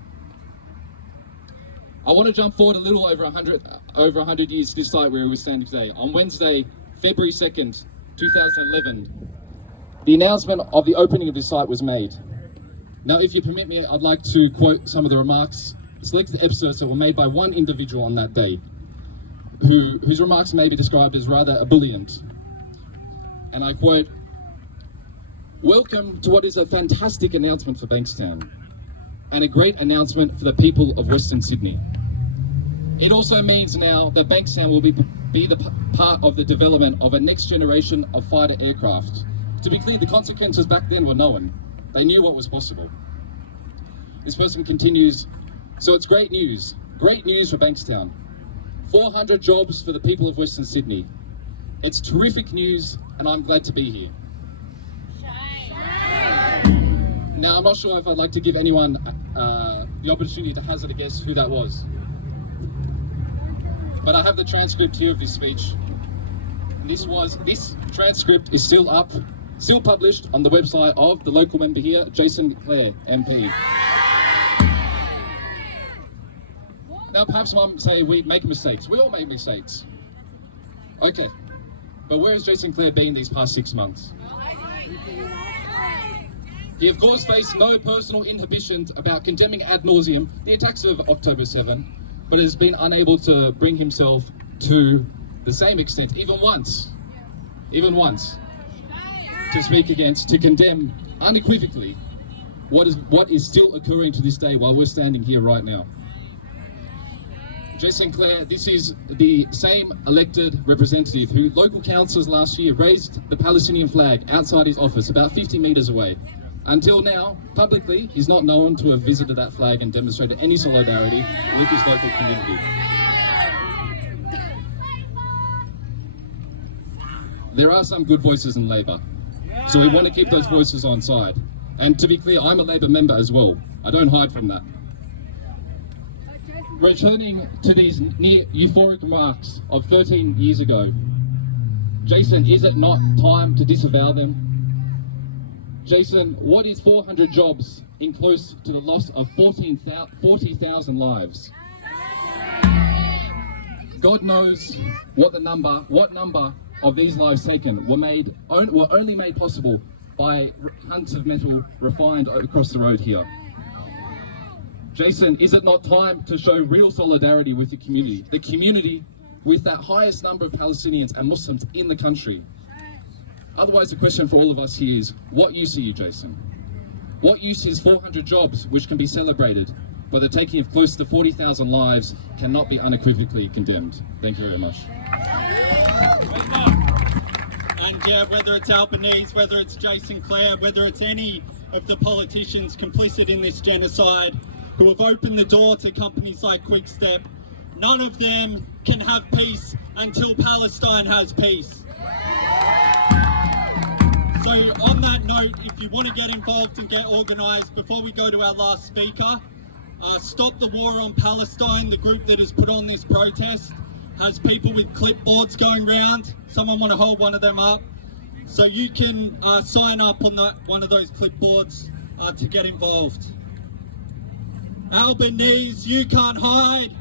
I want to jump forward a little over 100 years to this site where we're standing today. On Wednesday, February 2nd, 2011, the announcement of the opening of this site was made. Now, if you permit me, I'd like to quote some of the remarks, selected episodes that were made by one individual on that day, whose remarks may be described as rather ebullient. And I quote, "Welcome to what is a fantastic announcement for Bankstown, and a great announcement for the people of Western Sydney. It also means now that Bankstown will be the part of the development of a next generation of fighter aircraft. To be clear, the consequences back then were known. They knew what was possible." This person continues, "So it's great news for Bankstown. 400 jobs for the people of Western Sydney. It's terrific news, and I'm glad to be here." Now, I'm not sure if I'd like to give anyone the opportunity to hazard a guess who that was. But I have the transcript here of this speech. This transcript is still up, still published on the website of the local member here, Jason Clare, MP. Now, perhaps some say we make mistakes. We all make mistakes. Okay, but where has Jason Clare been these past 6 months? He of course faced no personal inhibitions about condemning ad nauseum the attacks of October 7, but has been unable to bring himself to the same extent, even once, to speak against, to condemn unequivocally what is still occurring to this day while we're standing here right now. Jason Clare, this is the same elected representative who local councillors last year raised the Palestinian flag outside his office about 50 metres away. Until now, publicly, he's not known to have visited that flag and demonstrated any solidarity with his local community. There are some good voices in Labor, so we want to keep those voices on side. And to be clear, I'm a Labor member as well. I don't hide from that. Returning to these near euphoric remarks of 13 years ago, Jason, is it not time to disavow them? Jason, what is 400 jobs in close to the loss of 40,000 lives? God knows what number of these lives taken were only made possible by hunts of metal refined across the road here. Jason, is it not time to show real solidarity with the community with that highest number of Palestinians and Muslims in the country? Otherwise, the question for all of us here is, what use are you, Jason? What use is 400 jobs which can be celebrated, but the taking of close to 40,000 lives cannot be unequivocally condemned? Thank you very much. And yeah, whether it's Albanese, whether it's Jason Clare, whether it's any of the politicians complicit in this genocide who have opened the door to companies like Quickstep, none of them can have peace until Palestine has peace. So on that note, if you want to get involved and get organised, before we go to our last speaker, Stop the War on Palestine, the group that has put on this protest, has people with clipboards going round. Someone want to hold one of them up? So you can sign up on one of those clipboards to get involved. Albanese, you can't hide.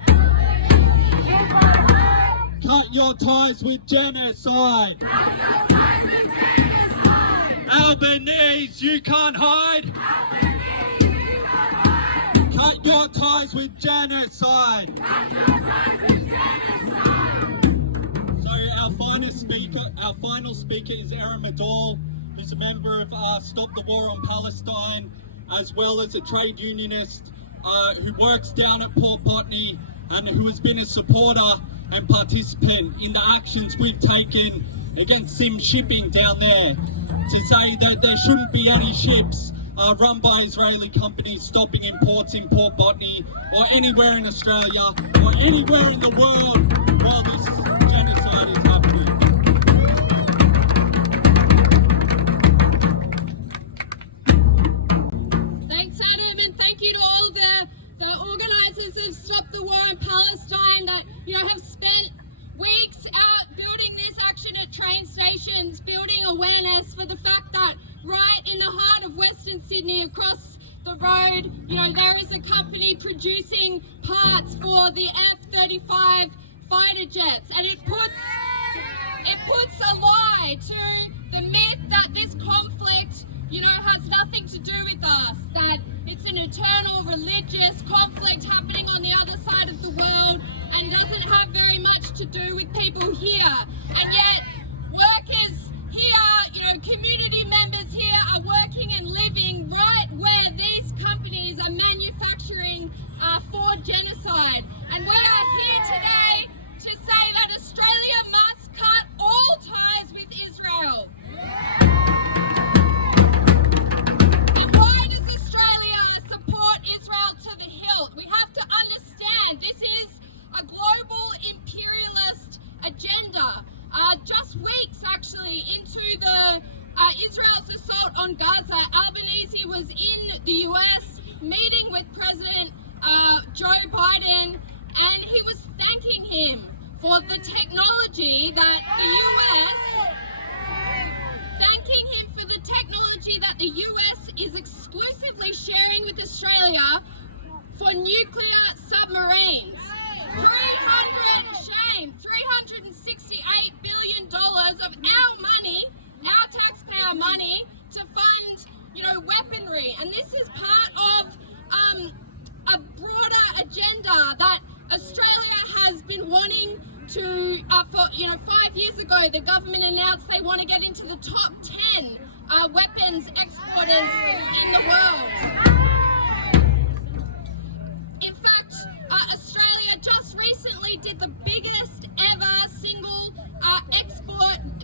Cut your ties with genocide. Albanese, you can't hide. Cut your ties with genocide. So our final speaker is Erima Dall, who's a member of Stop the War on Palestine, as well as a trade unionist who works down at Port Botany and who has been a supporter and participant in the actions we've taken against Sim Shipping down there. to say that there shouldn't be any ships run by Israeli companies stopping in ports in Port Botany or anywhere in Australia or anywhere in the world while this genocide is happening. Thanks, Adam, and thank you to all the organisers of Stop the War in Palestine that have spent weeks out building this action at train stations, building awareness for the fact that right in the heart of Western Sydney, across the road, there is a company producing parts for the F-35 fighter jets, and it puts a lie to the myth that this conflict has nothing to do with us, that it's an eternal religious conflict happening on the other side of the world and doesn't have very much to do with people here. And yet, workers here, community members here are working and living right where these companies are manufacturing for genocide. And we are here today to say that Australia must cut all ties with Israel. We have to understand this is a global imperialist agenda. Just weeks actually into Israel's assault on Gaza, Albanese was in the US meeting with President Joe Biden, and he was thanking him for the technology that the US is exclusively sharing with Australia for nuclear submarines. $368 billion of our money, our taxpayer money, to fund, weaponry. And this is part of a broader agenda that Australia has been wanting to, 5 years ago, the government announced they want to get into the top 10 weapons exporters in the world. In fact, Australia just recently did the biggest ever single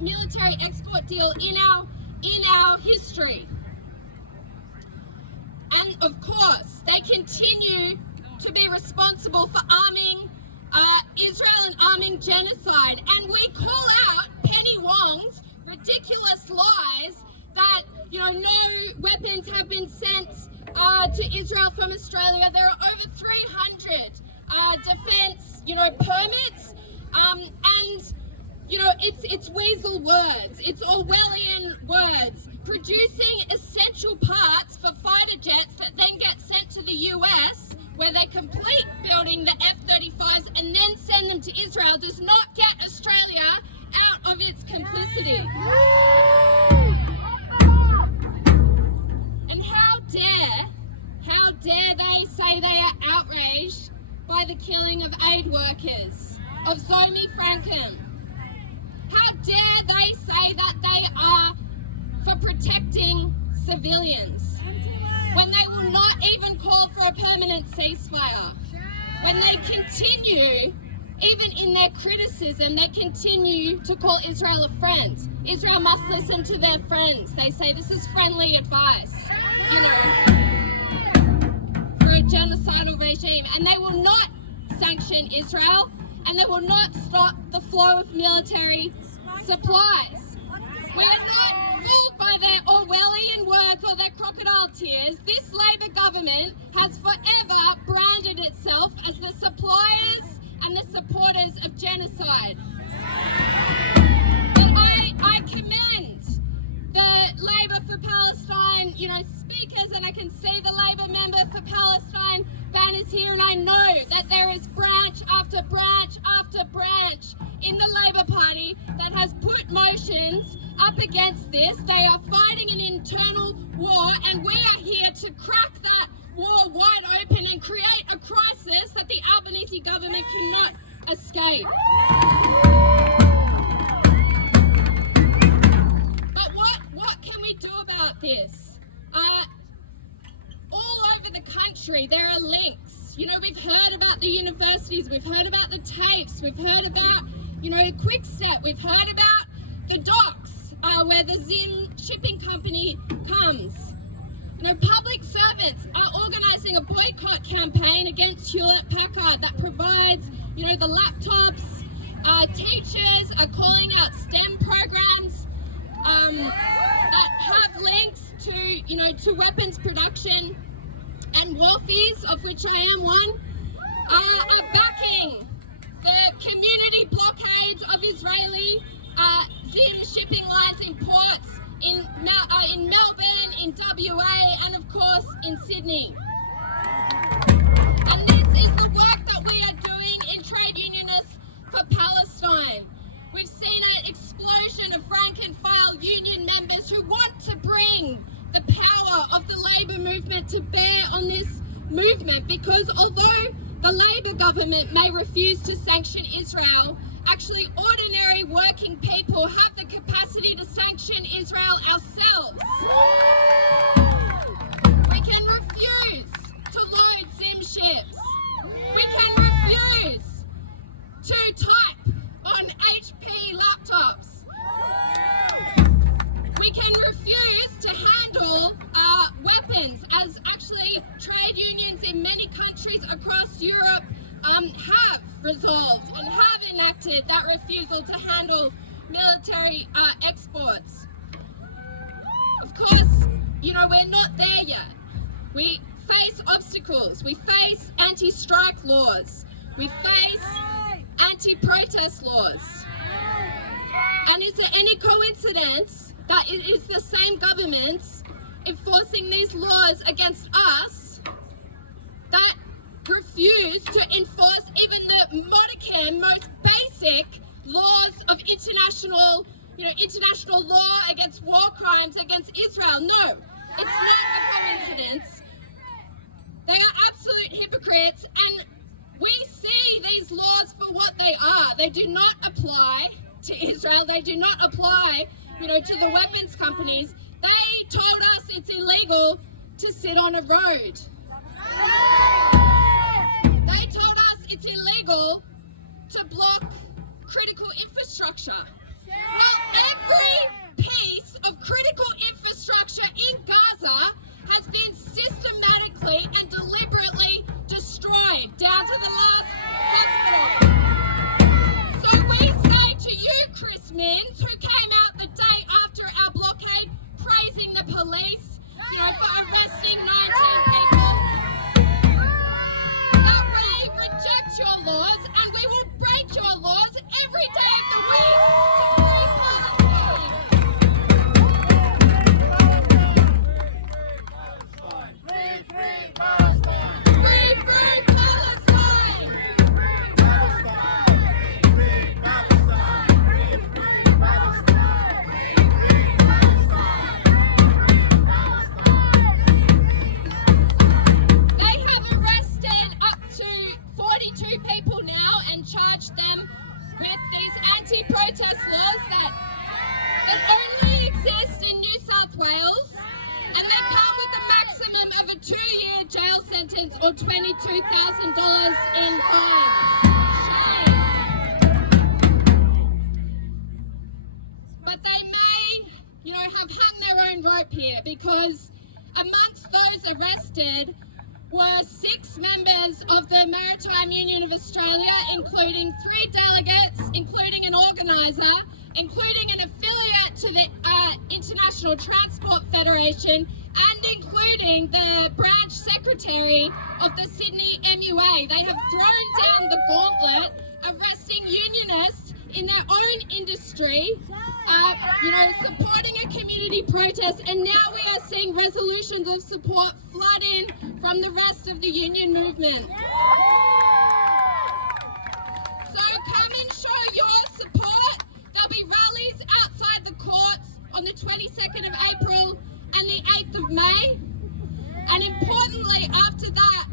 military export deal in our history. And of course, they continue to be responsible for arming Israel and arming genocide. And we call out Penny Wong's ridiculous lies that, no weapons have been sent to Israel from Australia. There are over 300 defence, permits, and it's weasel words, it's Orwellian words, producing essential parts for fighter jets that then get sent to the US, where they complete building the F-35s and then send them to Israel, does not get Australia out of its complicity. And how dare they say they are outraged by the killing of aid workers, of Zomi Frankham? How dare they say that they are for protecting civilians when they will not even call for a permanent ceasefire? When they continue, even in their criticism, they continue to call Israel a friend. Israel must listen to their friends. They say this is friendly advice, for a genocidal regime. And they will not sanction Israel, and they will not stop the flow of military supplies. We are not fooled by their Orwellian words or their crocodile tears. This Labor government has forever branded itself as the suppliers and the supporters of genocide. But I commend the Labor for Palestine, speakers, and I can see the Labor member for Palestine banners here, and I know that there is branch after branch after branch in the Labor Party that has put motions up against this. They are fighting an internal war, and we are here to crack that war wide open and create a crisis that the Albanese government cannot escape. But what can we do about this? All over the country there are links. We've heard about the universities, we've heard about the tapes, we've heard about, Quickstep, we've heard about the docks where the Zim shipping company comes. You know, public servants are organising a boycott campaign against Hewlett-Packard that provides, you know, the laptops. Teachers are calling out STEM programs that have links to, you know, to weapons production, and Wolfies, of which I am one, are backing the community blockades of Israeli Zim shipping lines in ports in Melbourne, in WA, and of course in Sydney. And this is the work that we are doing in Trade Unionists for Palestine. We've seen an explosion of rank and file union members who want to bring the power of the labour movement to bear on this movement, because although the Labour government may refuse to sanction Israel, actually ordinary working people have the capacity to sanction Israel ourselves. We can refuse to load Zim ships. We can refuse to type on HP laptops. We can refuse to handle weapons, as actually trade unions in many countries across Europe have resolved and have enacted that refusal to handle military exports. Of course, you know, we're not there yet. We face obstacles. We face anti-strike laws. We face anti-protest laws. And is there any coincidence that it is the same governments enforcing these laws against us that refuse to enforce even the modicum, most basic laws of international law against war crimes against Israel? No, it's not a coincidence. They are absolute hypocrites, and we see these laws for what they are. They do not apply to Israel. They do not apply, you know, to the weapons companies. They told us it's illegal to sit on a road. They told us it's illegal to block critical infrastructure. Well, every piece of critical infrastructure in Gaza has been systematically and deliberately destroyed, down to the last hospital. So we say to you, Chris Minns, who came out the day after our blockade, praising the police, you know, for arresting 19 people, that we reject your laws and we will break your laws every day of the week to free Palestine. Free, free Palestine! Free, free Palestine! They have arrested up to 42 people now and charged them with these anti-protest laws that only exist in New South Wales, and they come with a maximum of a 2-year jail sentence or $22,000 in fines. But they may, you know, have hung their own rope here, because amongst those arrested were 6 members of the Maritime Union of Australia, including 3 delegates, including an organiser, including an affiliate to the International Transport Federation, and including the branch secretary of the Sydney MUA. They have thrown down the gauntlet, arresting unionists in their own industry, you know, supporting a community protest, and now we are seeing resolutions of support flood in from the rest of the union movement. So come and show your support. There'll be rallies outside the courts on the 22nd of April and the 8th of May. And importantly, after that,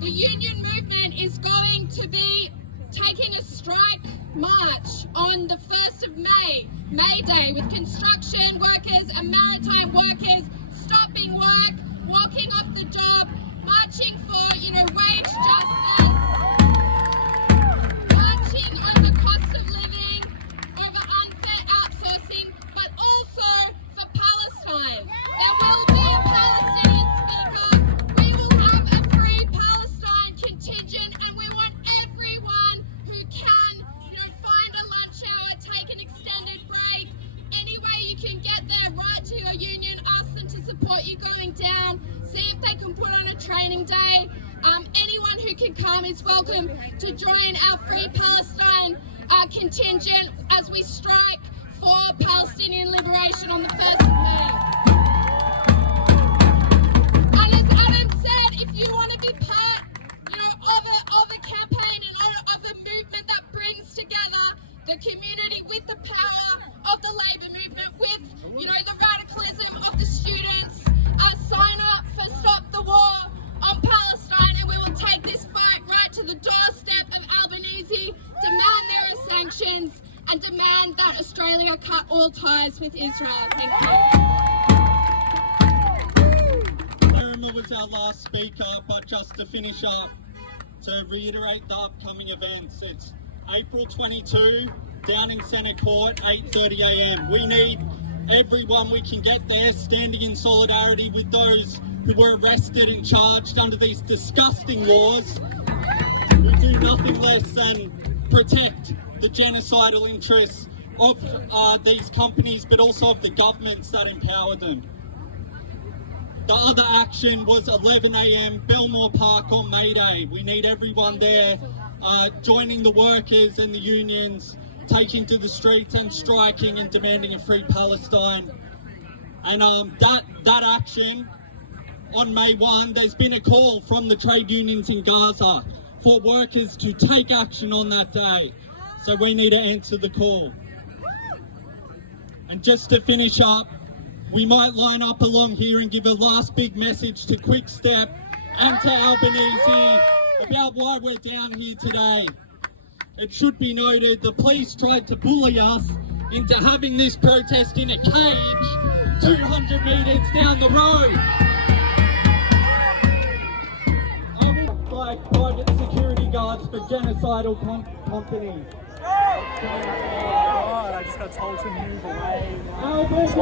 the union movement is going to be taking a strike march on the 1st of May, May Day, with construction workers and maritime workers stopping work, walking off the job, marching for, you know, wage justice, marching on the cost of living, over unfair outsourcing, but also see if they can put on a training day. Anyone who can come is welcome to join our Free Palestine contingent as we strike for Palestinian liberation on the 1st of May. And as Adam said, if you want to be part, of a campaign and of a movement that brings together the community with the power of the labour movement, with, the radicalism of the students, sign up for Stop the War on Palestine, and we will take this fight right to the doorstep of Albanese, demand there are sanctions, and demand that Australia cut all ties with Israel. Thank you. Erima was our last speaker, but just to finish up, to reiterate the upcoming events, it's April 22, down in Senate Court, 8:30 a.m. We need everyone we can get there, standing in solidarity with those who were arrested and charged under these disgusting laws, who do nothing less than protect the genocidal interests of these companies, but also of the governments that empower them. The other action was 11 a.m. Belmore Park on May Day. We need everyone there, joining the workers and the unions, taking to the streets and striking and demanding a free Palestine. And that action on May 1, there's been a call from the trade unions in Gaza for workers to take action on that day. So we need to answer the call. And just to finish up, we might line up along here and give a last big message to Quickstep and to Albanese about why we're down here today. It should be noted the police tried to bully us into having this protest in a cage 200 metres down the road. I would like private security guards for genocidal companies. God, I just got told to move away. Albanese,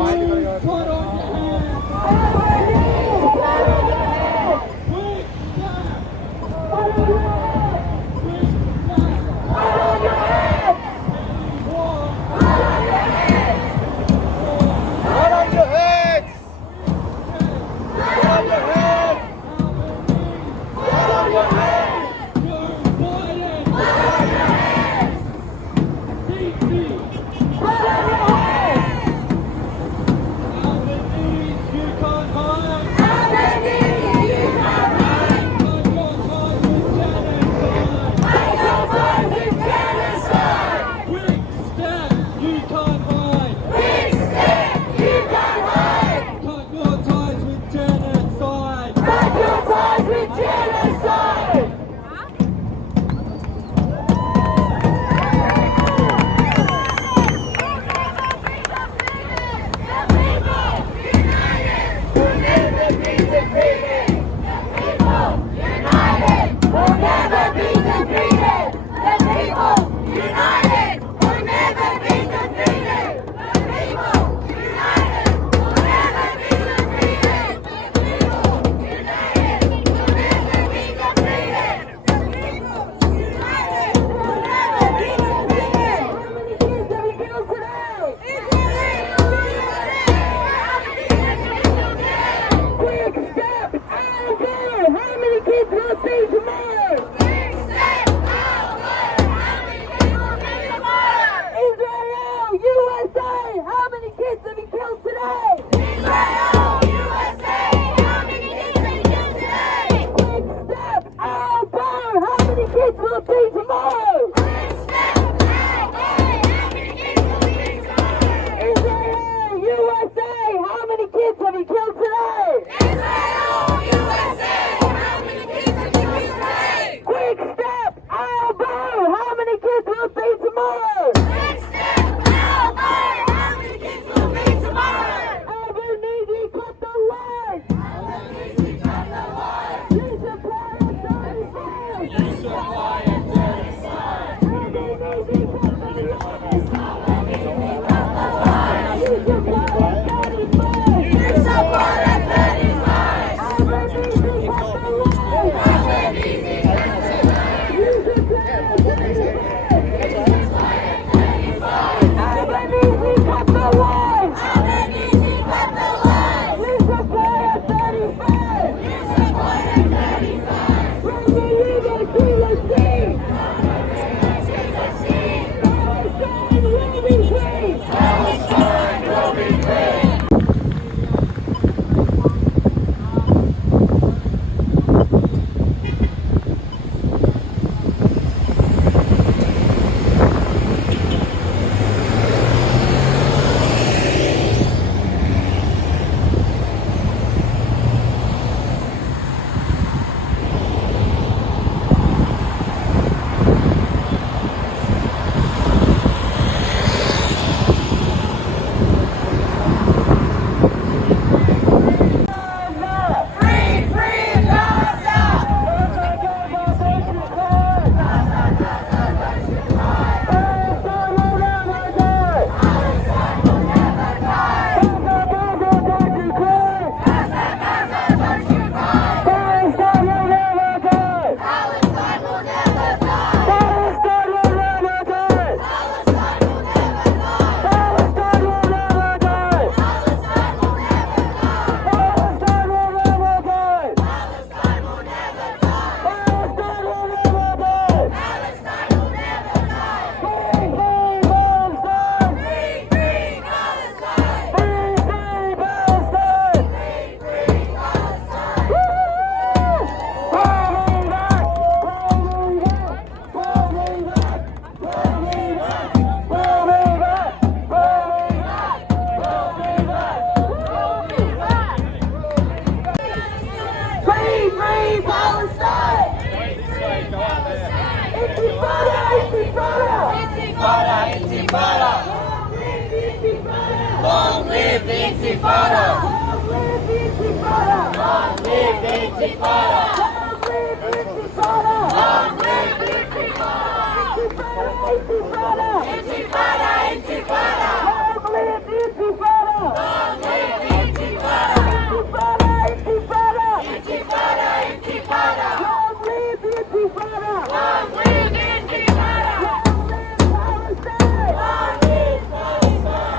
put on your hands! United, we'll never be defeated! live the Intifada! Long live the Intifada! Long live the Intifada! Long live the Intifada! Intifada! Intifada! Intifada! Long live the Intifada! Long live the Intifada! Intifada! Intifada! Intifada! Long live the Intifada! Long live the Intifada! Long live Palestine! Long live Palestine!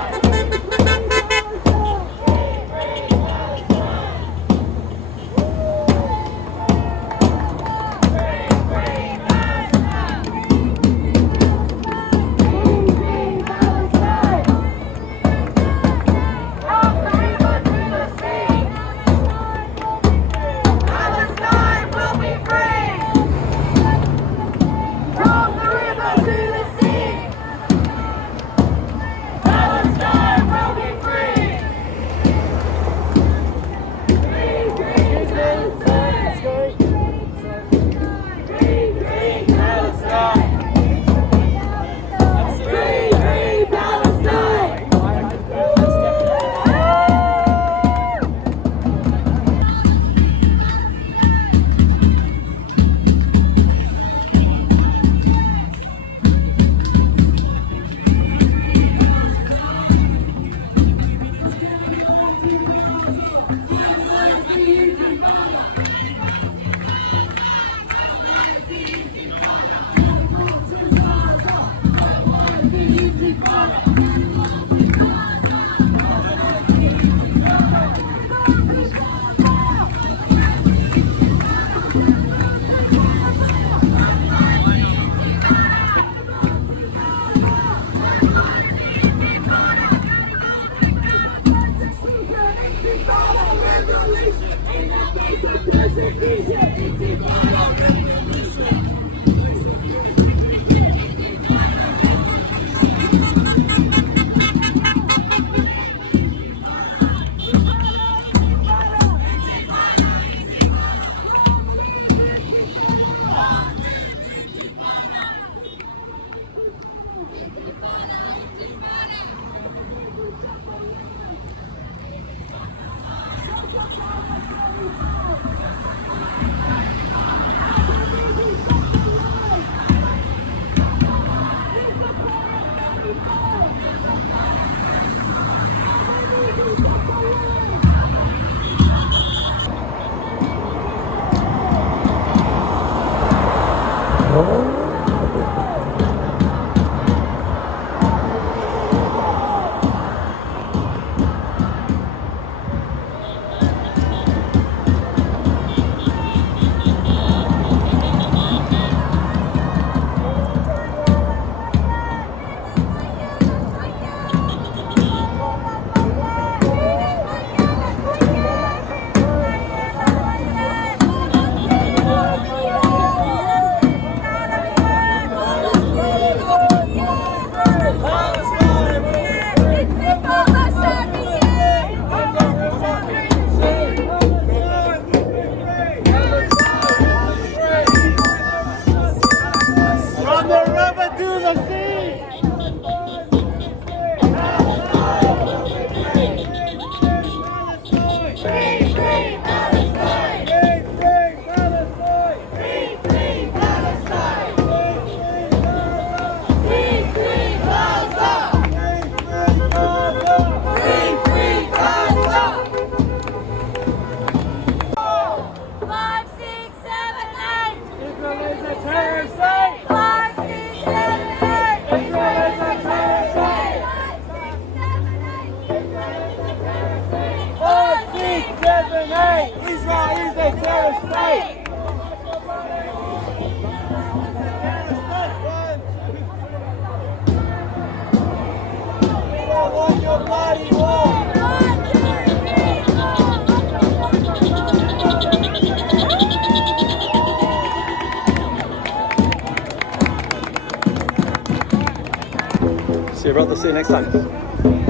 See you, brother. See you next time.